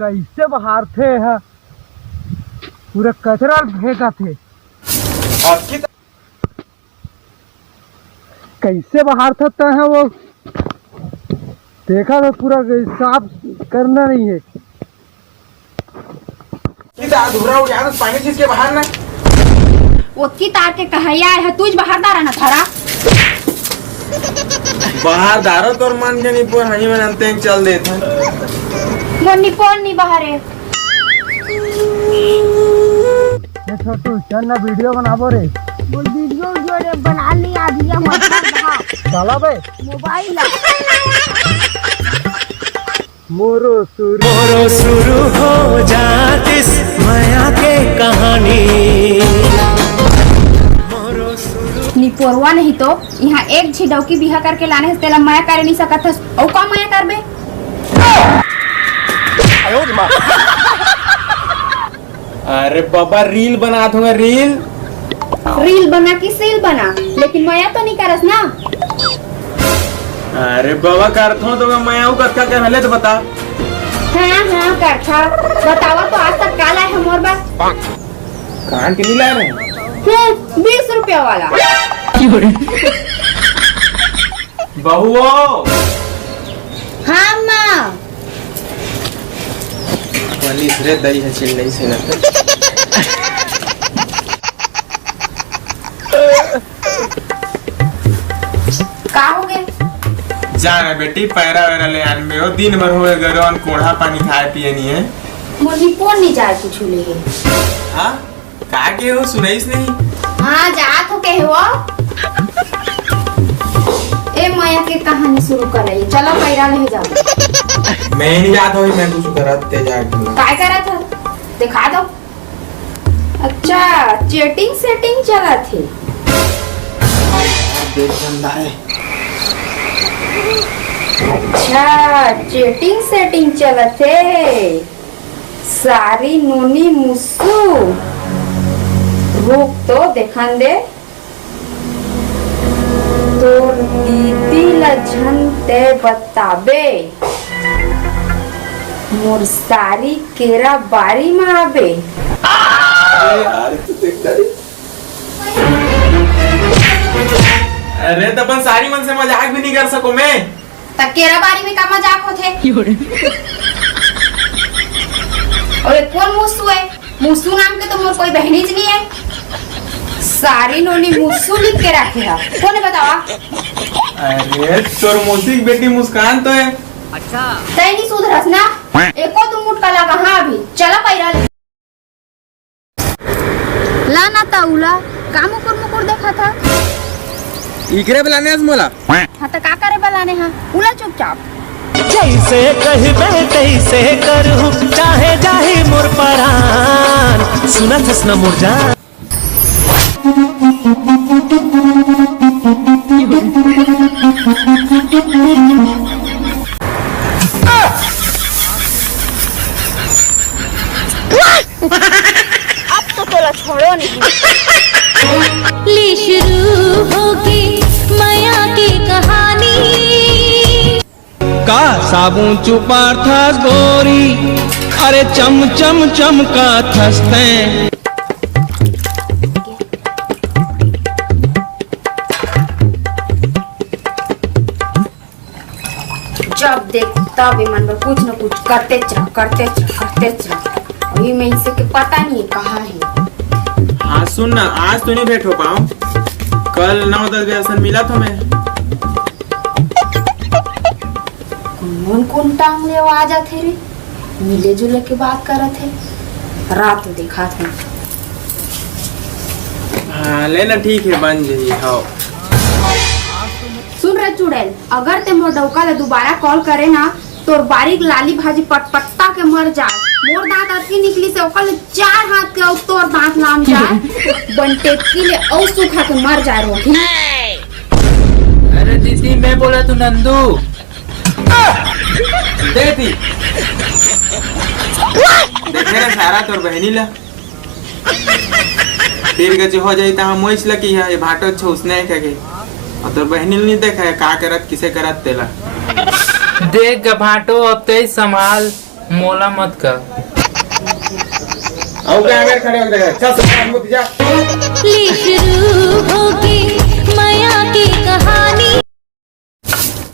कैसे बाहर थे है पूरा कचरा फेंका थे कैसे बाहर था है वो देखा तो पूरा साफ करना नहीं है पानी चीज के बाहर ना वो की तार के कहैया है तुझ बाहर दारा ना थारा बाहर दारो तोर मन के नहीं पर हनी मनते हैं चल देते वो निपोल नहीं बाहर है ये छोटू चल ना वीडियो बनाबो रे वो वीडियो जो रे बना लिया दिया मतलब चला बे मोबाइल मोरो शुरू हो जातिस माया के कहानी निपोरवा नहीं तो यहाँ एक झिडौकी बिहा करके लाने से तेला माया कर नहीं सकत है और का माया करबे अरे बाबा रील बना दूंगा रील बना की सील बना लेकिन माया तो नहीं करस ना अरे बाबा करथो तो मैं आऊ कत्का के हले तो बता हाँ करथा बतावा तो आज तक काला है मोर बा कान के नहीं ला रहे 20 रुपया वाला बहुओ हाँ माँ पुलिस रे दई है चिल्लाई से लगता का हो गए जाना बेटी पैरा वैरा ले आन में हो दिन भर हुए गरौन कोढ़ा पानी खाए पिए नहीं है मुझे फोन नहीं जाए कुछ ले हाँ का के हो सुनाइस नहीं हाँ जात हो के हो ए माया की कहानी शुरू कर रही चलो पैरा ले जाओ मैं नहीं जात हो मैं कुछ करते जाके काय करा था दिखा दो अच्छा चैटिंग सेटिंग चला थी देख बंदा है अच्छा चैटिंग सेटिंग चला थे सारी नूनी मुस्सू रुक तो देखान दे तो दीदी लझन ते बताबे मोर सारी केरा बारी में आबे यार तू देख रे अरे तो अपन सारी मन से मजाक भी नहीं कर सको मैं तक केरा बारी में का मजाक होथे और एक कौन मुस्सू है मुस्सू नाम के तो मोर कोई बहनी नहीं है सारी नोनी मुस्सू लिख के रखे है कौन है बतावा अरे तोर मौसी की बेटी मुस्कान तो है अच्छा तय नहीं सुधरस ना एको तुम मुटका लगा हाँ अभी चला पैरा ला ना ताउला का मुकुर देखा था इकरे बुलाने आज मोला हाँ तो का करे बुलाने हाँ उला चुपचाप जैसे कहबे तैसे करूं चाहे जाहे मोर परान सुना थस न मोर जान अब तो तोला छोड़ो नहीं ले शुरू होगी माया की कहानी का साबुन चुपार थस गोरी अरे चम चम चमका थसते जब देख तब मन में कुछ न कुछ करते चल अभी मैं इसे के पता नहीं कहाँ है हाँ सुन ना आज तो नहीं भेंट हो पाऊँ कल 9-10 बजे असन मिला था मैं कौन टांग ले आ जाते रे मिले जुले के बात करत है रात देखा था हाँ लेना ठीक है बन जाइए हाँ सुन रहे चुड़ैल अगर ते मोर डौका ले दोबारा कॉल करे ना तोर बारीक लाली भाजी पटपट्टा के मर जाए मोर दांत अटकी निकली से ओकर ले 4 हाथ के तोर दांत लाम जाए बनटेटकी ले औ सूखा के मर जाए रोटी अरे दीदी मैं बोला तू नंदू देती देखे ना सारा तोर बहनी ला फिर गजे हो जाई ता हम मोइस लकी है ये भाटो छ उसने के और तोर बहनी नहीं देखा है का करत किसे करत तेला देख गभाटो अब ते संभाल मोला मत कर। आओ क्या मेरे खड़े हो गए, चल जा। ले शुरू होगी